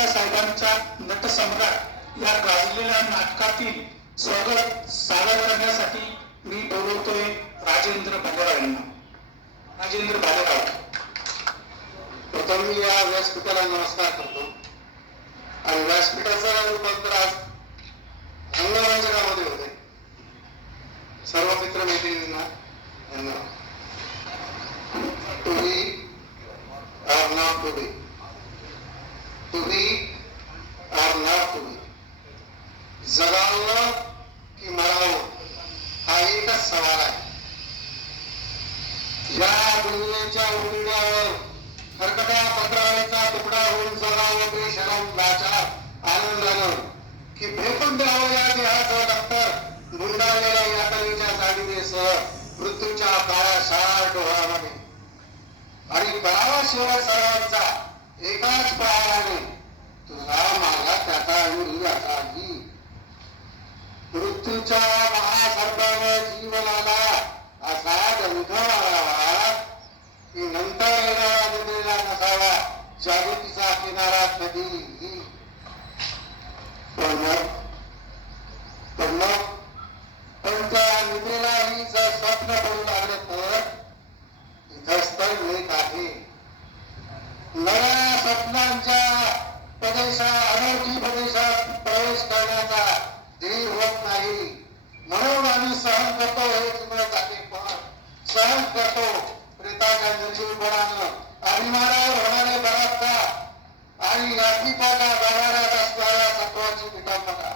काकासाहेबांच्या नटसम्राट या गाजलेल्या नाटकातील स्वागत सादर करण्यासाठी मी बोलवतोय राजेंद्र भालेराव यांना. राजेंद्र भालेराव. प्रथम मी या व्यासपीठाला नमस्कार करतो आणि व्यासपीठाचा रूपांतर आज रंगमंचकामध्ये होते. सर्व मित्र मैत्रिणींना धन्यवाद. To be or not to be, to be or not to be, जगावं की मरावं हा एकच सवाल आहे. या दुनियेच्या उंबरठ्यावर खरकट्या पत्रावळीचा तुकडा होऊन जगावं बेशरम लाचार आनंदानं की फेकून द्यावं या देहाचं दप्तर गुंडाळलेल्या यातनेच्या जाणीवेसह मृत्यूच्या काळाशार डोळ्यामध्ये आणि करावा शेवट सर्वांचा एकाच प्रहाराने तुझा माझा त्याचा आणि याचाही. मृत्यूच्या महासर्पानं जीवनाला असा डंख मारावा की नंतर येणारा निद्रेला नसावा जागृतीचा किनारा कधीही. पण त्या निद्रेलाही जर स्वप्न पडू लागलं तर इथंच तर विवेक आहे. नव्या स्वप्नांच्या अनोखी प्रदेशात प्रवेश करण्याचा धीर होत नाही. म्हणून आम्ही सहन करतो हेच मिळत आहे. पण सहन करतो प्रेताच्या निर्जीवपणानं अभिमानावर होणारे बलात्कार आणि अस्तित्वाच्या व्यवहारात असणाऱ्या सत्वाची विटंबना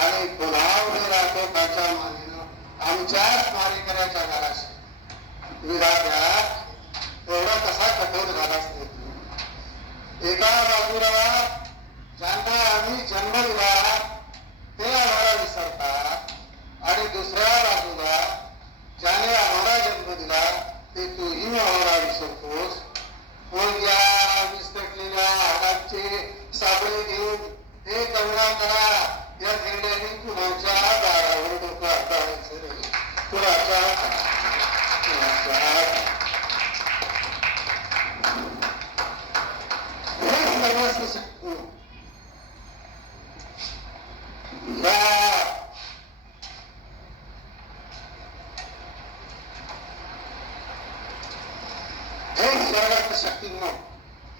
आणि पुन्हा उभे राहतो त्याच्या मानेनं आमच्याच मारेकऱ्याच्या घराशी. विराट्यात एवढा कसा कठोर झाला असतो. एका बाजूला ज्यांना आम्ही जन्म दिला ते आम्हाला विसरतात आणि दुसऱ्या बाजूला ज्याने आम्हाला जन्म दिला ते तूही आम्हाला विसरतोस. मग या विस्कटलेल्या हाडांचे साबळे घेऊन हे करुणा करा या खेळण्याने कुणाच्या दारावर डोकं हाताळायचं नाही. कुणाच्या शक्तीनं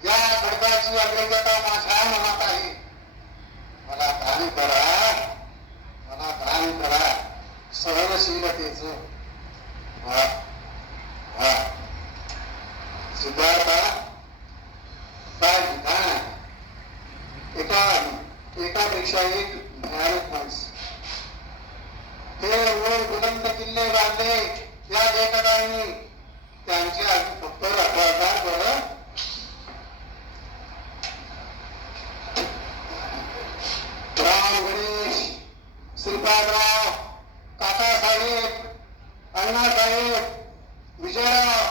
या खडकाची अग्रगता माझ्या मनात आहे. मला दान करा, मला दान करा सहनशीलतेचं. सिद्धार्था काय विधान आहे. एकापेक्षा एक भयानक माणसं. ते वर बुलंद किल्ले बांधले त्या लेखकांनी त्यांची आधी फक्त रखवालदार बरं. राम गणेश, श्रीपादराव, काकासाहेब, अण्णासाहेब, विजयराव,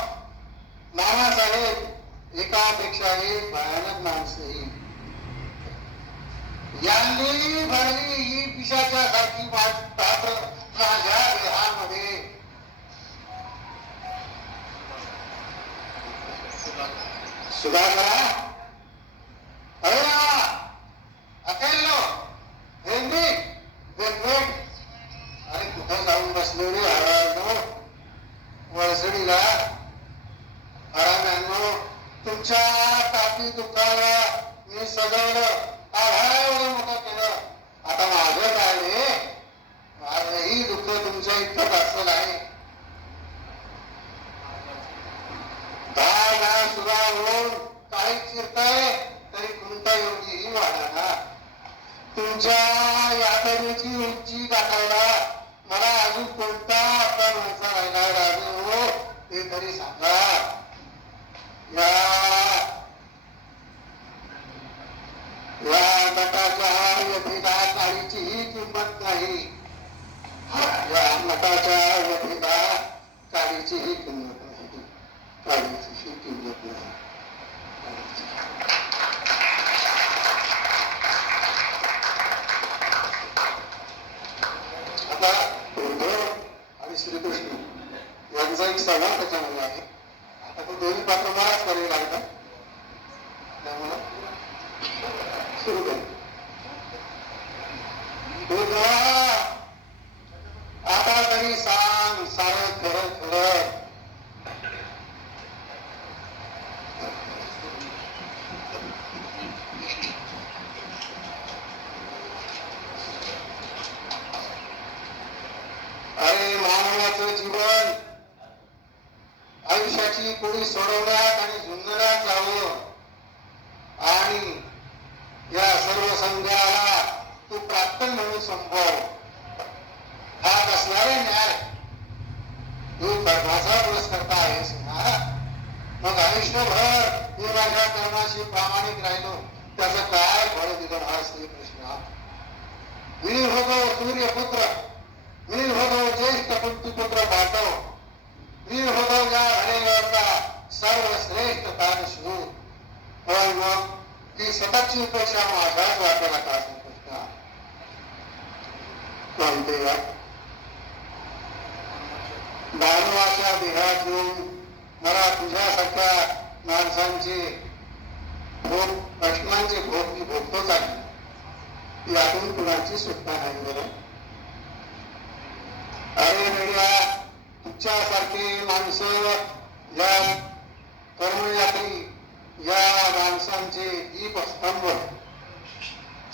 नानासाहेब एकापेक्षा एक भयानक माणसे. यांनी भरली ही पिशाच्या सारखी पात्र माझ्या देहामध्ये. सुधाकरा अरे अकेलो हेंदी वेगवेग अरे कुठं जाऊन बसलो रे हरानो वळसडीला. हराम्यांनो तुमच्या तापी दुःखाला मी सजवलं आभाळावर मोठं केलं. आता माझं काय रे. माझंही दुःख तुमच्या इतकं असल आहे. सुद्धा होऊन काही चिरताय तरी कोणता योगीही वाढला. तुमच्या यातनेची उंची गाठायला मला अजून कोणता आपला माणसा राहिला राजू हो ते तरी सांगा. या नटाच्या व्यथिता काळीचीही किंमत नाही. या नटाच्या व्यथिता काळीचीही किंमत नाही. काळीचीही किंमत नाही. आता उद्धव आणि श्रीकृष्ण यांचा एक संवाद त्याच्यामध्ये आहे. आता तो दोन्ही पात्र मलाच करावे लागतात. त्यामुळं सुरू केलं. तुझा आता तरी सांग सारं खरं खरं. अरे मानवाचं जीवन आयुष्याची कोणी सोडवण्यात आणि झुंजण्यात जावं आणि या सर्व संघाला तू प्राक्तन म्हणून संपव हा असणारे न्याय. तू कर्माचा पुरस्कर्ता आहेस ना, मग आयुष्यभर मी माझ्या कर्माशी प्रामाणिक राहिलो त्याचं काय फळ दिलं हा श्रीकृष्णा. मी होतो सूर्यपुत्र, मी होतो ज्येष्ठ पुत्र पाठव, मी होतो या धरेवरचा सर्वश्रेष्ठ तानशूर. पण मग ती सततची उपेक्षा माझ्याच वाट्याला का संकृष्टा. कोणते मानवाच्या देहात येऊन मला तुझ्यासारख्या माणसांचे भोग प्रश्नांचे भोग मी भोगतोच आहे. यातून कुणाची सुटका नाही बरं. अरे मेड्या, तुमच्यासारखे माणसं या कर्मयात्री या माणसांचे दीपस्तंभ,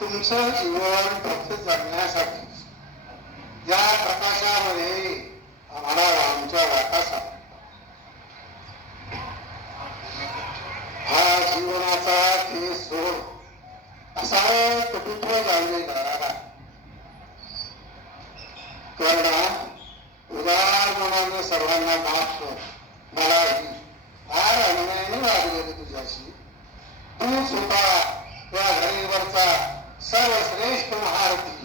तुमचं जीवन फक्त जगण्यासाठी या प्रकाशामध्ये आम्हाला आमच्या वाटासा हा जीवनाचा ते सोड असा कटुत्व जाणलेला कर्णा. उदार मनाने सर्वांना माफ कर. मलाही फार अन्यायाने वागलेले तुझ्याशी. तूच होता त्या घरीवरचा सर्वश्रेष्ठ महारथी.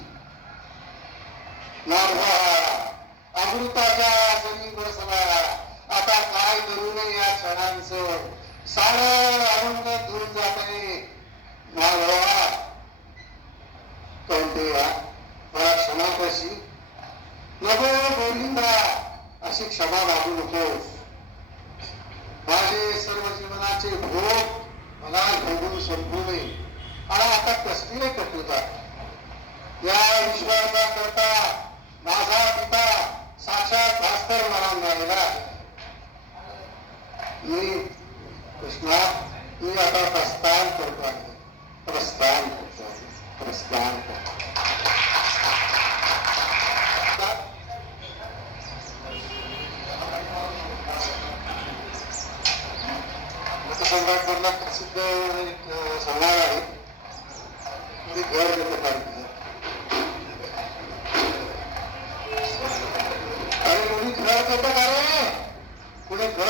नाभा अमृताच्या सरी बसला. आता काय करू नये या क्षणांचं सारं आनंद धुऊन जाते. नाभा कोणते मला क्षमा कशी नको गोविंदा, अशी क्षमा मागू नकोस. माझे सर्व जीवनाचे भोग मला भोगून संपू नये. आणि आता कसली कटुता. या विश्वाचा करता माझा पिता साक्षात भास्कर मला मिळालेला. मी कृष्णा, मी आता प्रस्थान करतो आहे. प्रस्थान करतो, प्रस्थान करतो. सम्राटमधला प्रसिद्ध एक संवाद आहे. ते घर देतं पाहिजे. अरे कोणी घर देतं का रे? कोणी घर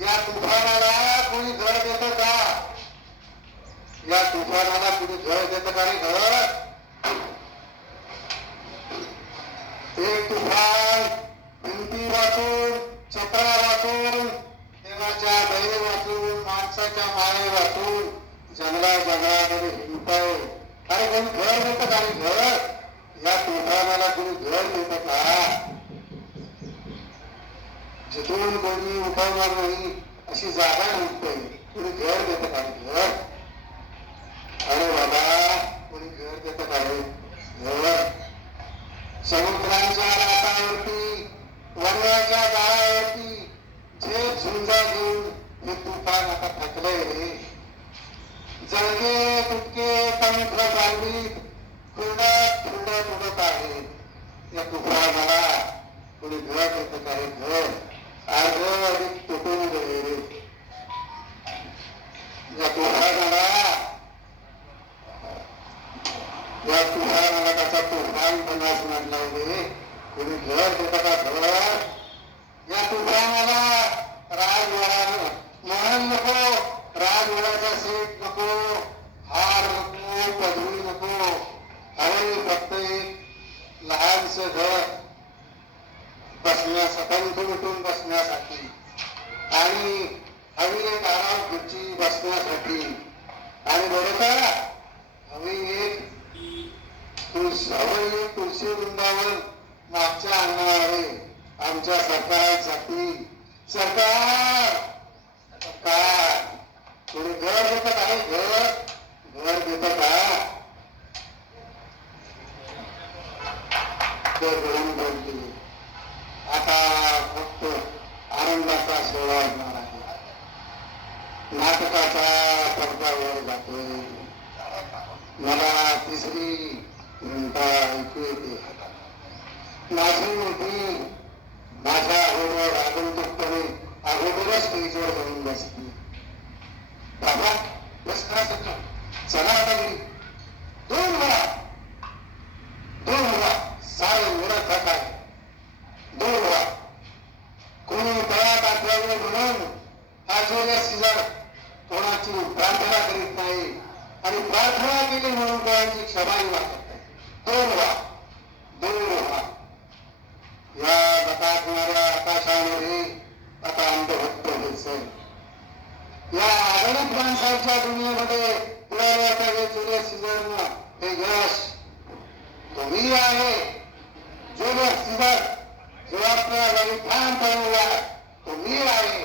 या तुफानाला कोणी घर देतं का? या तुफानाला कोणी घर देतं का रे? घर एक तुफान भिंती वाचून, छपरा वाचून, देवाच्या दैव वाचून, माणसाच्या माये वाचून जंगलामध्ये हिंडतोय. अरे कोणी घर देतं का रे? घर या तुफानाला कोणी घर देतं का? जिथून कोणी उठवणार नाही अशी जागा निघतोय. कोणी घर देतं का रे? घर. अरे बाबा कोणी घर देतं का रे? घर. समुद्रांच्या लाटावरती, वनव्याच्या जाळ्यावरती जे झुंजा घेऊन हे तुफान आता थकलंय रे. जळगे तुटके पंख बांधीत खुरडत खुरडत उडत आहे. या तुफानाला कोणी घर देतं का रे? घर. अर्ध अधिक तुटून गेले रे. या तुफानाला त्याचा तुफान बनास म्हटलाय रे. कोणी घर देतं का? घर. या तुफानाला राजवाडा महल नको, राजवाड्याचा सेट नको, हार नको, पदवी नको. हवे फक्त एक लहानस घर बसण्यासाठी, उठून बसण्यासाठी. आणि हवी एक आराम खुर्ची बसण्यासाठी. आणि बरोबर हवी एक तुळशी वृंदावन मागच्या अंगणावर आमच्या सरकारासाठी. सरकार सरकार कोणी घर देतं का? घर घर देतं मला तिसरी घंटा ऐकू येते. माझी मुलगी माझ्या अगोदर आगंतुकपणे अगोदरच स्टेजवर जाऊन बसते. बाबा बस का चला आता घरी. दोन मुला सारे मुलं थक आहे. दोन मुला कोणी तळात आठवावे म्हणून हा जोलियस सीझर कोणाची प्रार्थना करीत नाही आणि प्रार्थना केली म्हणून कोणाची क्षमाही मागत नाही. दोन मुला या बटाकणाऱ्या आकाशामध्ये आता अंधभक्त दिसेल. या आधुनिक माणसाच्या दुनियेमध्ये जोलियस सीझरनं हे यश तुम्ही आहे. जोलियस सीझर जो आपल्या घरी ठामपणे उभा तो मी आहे.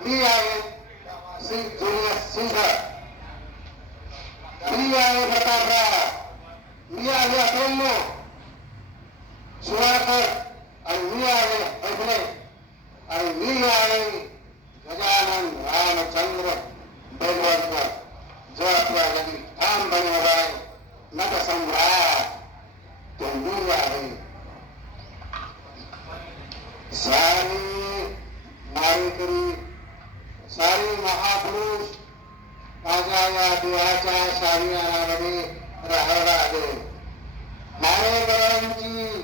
मी आहे श्री जोलियस सीझर. मी आहे प्रतापराव. मी आहे अतुल्य सुधाकर आणि मी आहे अभिनय आणि मी आहे गजानन रामचंद्र बेलवलकर जो आपल्या घरी ठामपणे उभा आहे. नटसम्राट तो मी आहे. सारे नारेकरी सारे महापुरुष माझ्या या देहाच्या शामियानामध्ये राहायला आले. मारेकरांची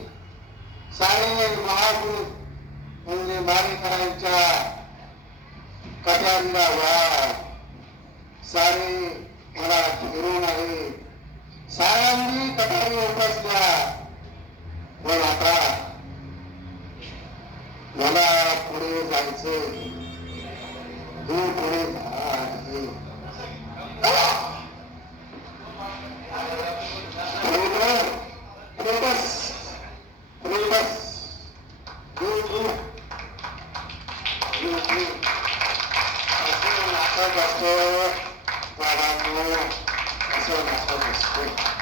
सारे महापुरुष म्हणजे मारेकरांच्या कट्यारीला वाढ सारे मला घेरून आहे. साऱ्यांनी कटारी उपसल्या. पण आता मला पुढे जायचं. तू पुढे असं नाटक असतो.